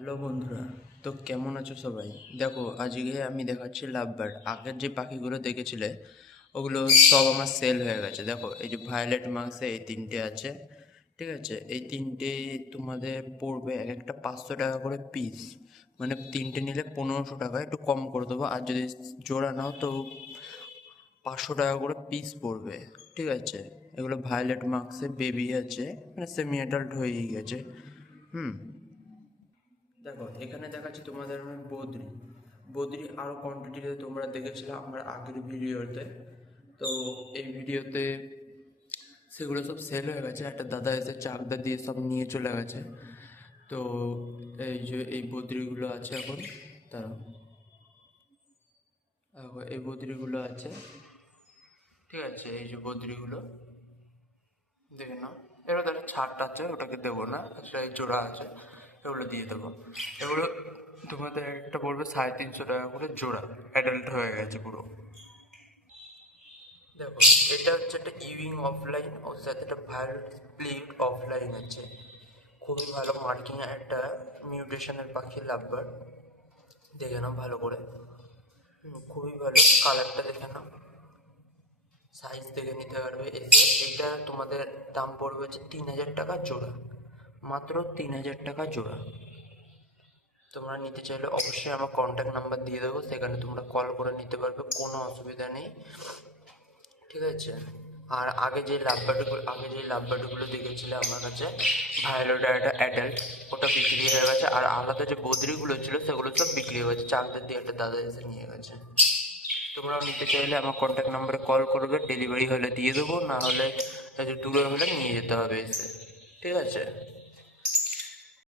Hello বন্ধুরা, তো কেমন আছো সবাই? দেখো, আজকে আমি দেখাচ্ছি লাভ বার্ড। আগের যে পাখিগুলো দেখেছিলে ওগুলো সব আমার সেল হয়ে গেছে। দেখো, এই যে ভায়োলেট মার্কসে এই তিনটে আছে, ঠিক আছে? এই তিনটে তোমাদের পড়বে এক একটা 500 টাকা করে পিস, মানে তিনটে নিলে 1500 টাকা, একটু কম করে দেবো। আর যদি জোড়া নাও তো 500 টাকা করে পিস পড়বে, ঠিক আছে? এগুলো ভায়োলেট মার্কসে বেবি আছে, মানে সেমি অ্যাডাল্ট হয়েই গেছে। হুম। দেখো, এখানে দেখাচ্ছি তোমাদের আমি বদ্রি। বদ্রি আরও কোয়ান্টিটিতে তোমরা দেখেছিলে আমার আগের ভিডিওতে। তো এই ভিডিওতে সেগুলো সব সেল হয়ে গেছে। একটা দাদা এসে চাকদা দিয়ে সব নিয়ে চলে গেছে। তো এই যে এই বদ্রিগুলো আছে এখন, তারা এই বদ্রিগুলো আছে, ঠিক আছে? এই যে বদ্রিগুলো দেখে নাও। এবার একটা ছাড়টা আছে, ওটাকে দেবো না, একটা এই জোড়া আছে, এগুলো দিয়ে দেবো। এগুলো তোমাদের একটা পড়বে 350 টাকা করে জোড়া, অ্যাডাল্ট হয়ে গেছে পুরো। দেখো, এটা হচ্ছে একটা ইউইং অফলাইন, ওর সাথে একটা ভায়োলেট স্প্লিট অফলাইন আছে। খুবই ভালো মার্কিং একটা মিউটেশনের পাখি লাভবার্ড। দেখে নাও ভালো করে। খুবই ভালো, কালারটা দেখে নাও, সাইজ দেখে নিতে পারবে এসে। এইটা তোমাদের দাম পড়বে হচ্ছে 3000 টাকা জোড়া, মাত্র 3000 টাকা জোড়া। তোমরা নিতে চাইলে অবশ্যই আমার কন্ট্যাক্ট নাম্বার দিয়ে দেবো, সেখানে তোমরা কল করে নিতে পারবে, কোনো অসুবিধা নেই, ঠিক আছে? আর আগে যে লাভবার্ডগুলো দেখেছিলে আমার কাছে, ভায়োলেট একটা অ্যাডাল্ট, ওটা বিক্রি হয়ে গেছে। আর আলাদা যে বদ্রিগুলো ছিল সেগুলো সব বিক্রি হয়ে গেছে, চাকদার দিয়ে একটা দাদা এসে নিয়ে গেছে। তোমরাও নিতে চাইলে আমার কন্ট্যাক্ট নাম্বারে কল করবে, ডেলিভারি হলে দিয়ে দেবো, না হলে একটু দূরে হলে নিয়ে যেতে হবে এসে, ঠিক আছে?